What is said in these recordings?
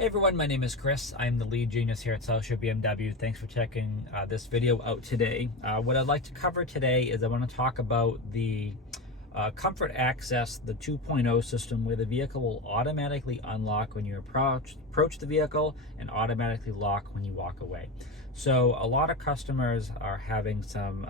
Hey everyone, my name is Chris. I'm the lead genius here at South Shore BMW. Thanks for checking this video out today. What I'd like to cover today is I want to talk about the Comfort Access, the 2.0 system, where the vehicle will automatically unlock when you approach the vehicle and automatically lock when you walk away. So a lot of customers are having some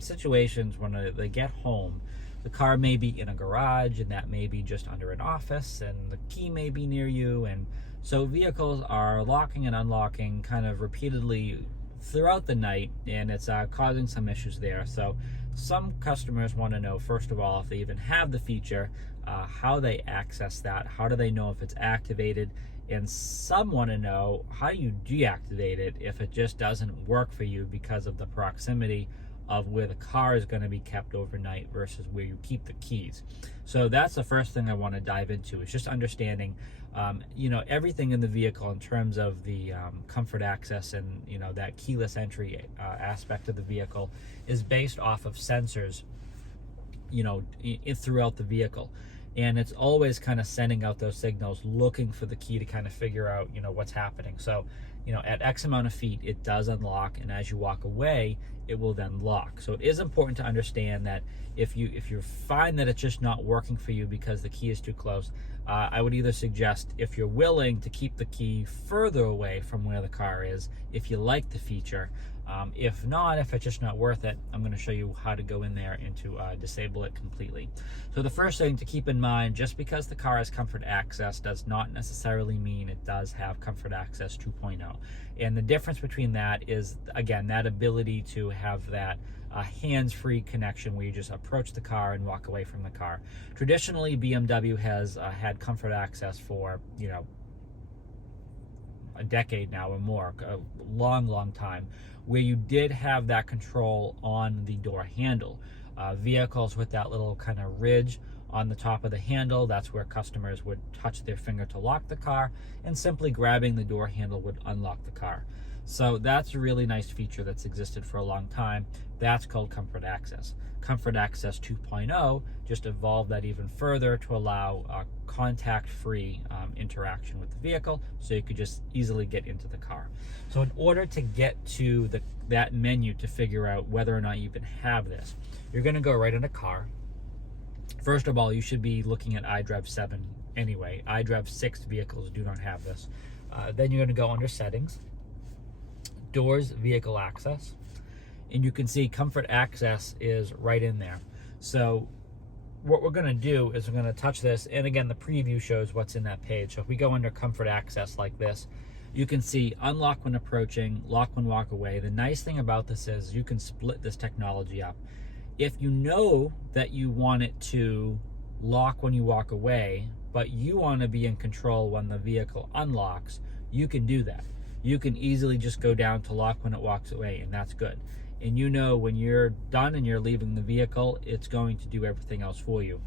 situations when they get home. The car may be in a garage, and that may be just under an office, and the key may be near you, and so vehicles are locking and unlocking kind of repeatedly throughout the night, and it's causing some issues there. So some customers want to know, first of all, if they even have the feature, how they access that, how do they know if it's activated, and some want to know how do you deactivate it if it just doesn't work for you because of the proximity of where the car is going to be kept overnight versus where you keep the keys. So that's the first thing I want to dive into, is just understanding everything in the vehicle in terms of the comfort access and that keyless entry aspect of the vehicle is based off of sensors throughout the vehicle, and it's always kind of sending out those signals looking for the key to kind of figure out what's happening. So at X amount of feet it does unlock, and as you walk away it will then lock. So it is important to understand that if you find that it's just not working for you because the key is too close, I would either suggest, if you're willing, to keep the key further away from where the car is if you like the feature. If not, if it's just not worth it, I'm going to show you how to go in there and to disable it completely. So the first thing to keep in mind, just because the car has Comfort Access does not necessarily mean it does have Comfort Access 2.0. And the difference between that is, again, that ability to have that hands-free connection where you just approach the car and walk away from the car. Traditionally, BMW has had Comfort Access for, a decade now or more, a long time, where you did have that control on the door handle. Vehicles with that little kind of ridge on the top of the handle, that's where customers would touch their finger to lock the car, and simply grabbing the door handle would unlock the car. So that's a really nice feature that's existed for a long time. That's called Comfort Access. Comfort Access 2.0 just evolved that even further to allow contact-free interaction with the vehicle, so you could just easily get into the car. So in order to get to that menu to figure out whether or not you even have this, you're going to go right into Car. First of all, you should be looking at iDrive 7 anyway. iDrive 6 vehicles do not have this. Then you're going to go under Settings, Doors, Vehicle Access, and you can see Comfort Access is right in there. So what we're going to do is we're going to touch this, and again, the preview shows what's in that page. So if we go under Comfort Access like this, you can see unlock when approaching, lock when walk away. The nice thing about this is you can split this technology up. If you know that you want it to lock when you walk away, but you want to be in control when the vehicle unlocks, you can do that. You can easily just go down to lock when it walks away, and that's good. And when you're done and you're leaving the vehicle, it's going to do everything else for you.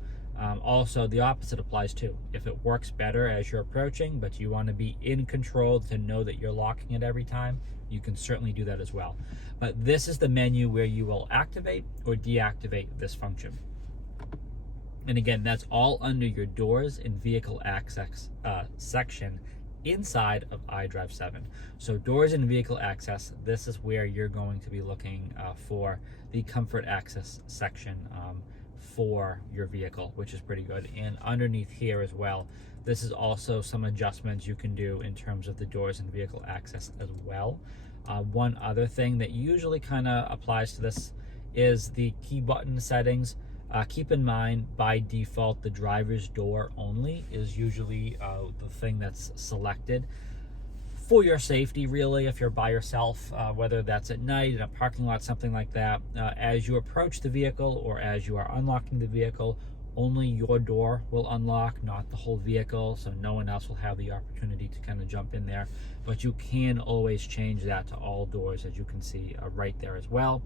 Also, the opposite applies too. If it works better as you're approaching, but you want to be in control to know that you're locking it every time, you can certainly do that as well. But this is the menu where you will activate or deactivate this function. And again, that's all under your Doors and Vehicle Access section inside of iDrive 7. So Doors and Vehicle Access, this is where you're going to be looking for the Comfort Access section for your vehicle, which is pretty good. And underneath here as well, this is also some adjustments you can do in terms of the Doors and Vehicle Access as well. One other thing that usually kind of applies to this is the key button settings. Keep in mind, by default, the driver's door only is usually the thing that's selected for your safety, really, if you're by yourself, whether that's at night, in a parking lot, something like that. As you approach the vehicle or as you are unlocking the vehicle, only your door will unlock, not the whole vehicle, so no one else will have the opportunity to kind of jump in there. But you can always change that to all doors, as you can see right there as well.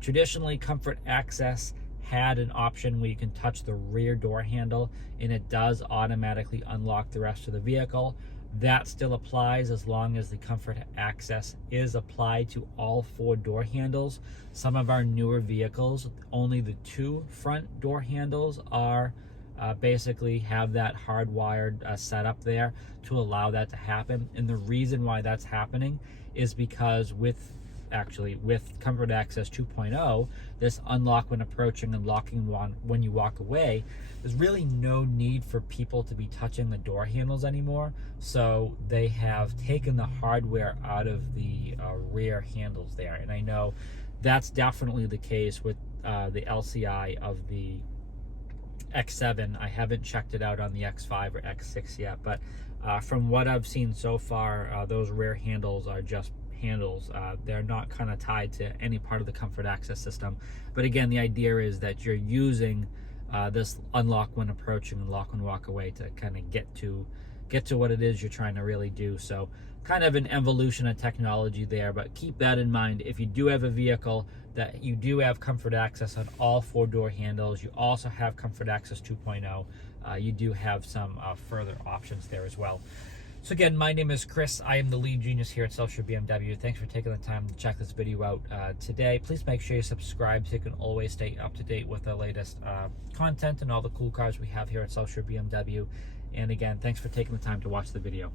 Traditionally, Comfort Access had an option where you can touch the rear door handle and it does automatically unlock the rest of the vehicle. That still applies as long as the Comfort Access is applied to all 4 door handles. Some of our newer vehicles, only the 2 front door handles are basically have that hardwired setup there to allow that to happen. And the reason why that's happening is because with Comfort Access 2.0, this unlock when approaching and locking when you walk away, there's really no need for people to be touching the door handles anymore. So they have taken the hardware out of the rear handles there. And I know that's definitely the case with the LCI of the X7. I haven't checked it out on the X5 or X6 yet, but from what I've seen so far, those rear handles are just handles. They're not kind of tied to any part of the Comfort Access system. But again, the idea is that you're using this unlock when approaching and lock when walk away to kind of get to what it is you're trying to really do. So kind of an evolution of technology there, but keep that in mind. If you do have a vehicle that you do have Comfort Access on all 4 door handles, you also have Comfort Access 2.0, you do have some further options there as well. So again, my name is Chris. I am the lead genius here at South Shore BMW. Thanks for taking the time to check this video out today. Please make sure you subscribe so you can always stay up to date with the latest content and all the cool cars we have here at South Shore BMW. And again, thanks for taking the time to watch the video.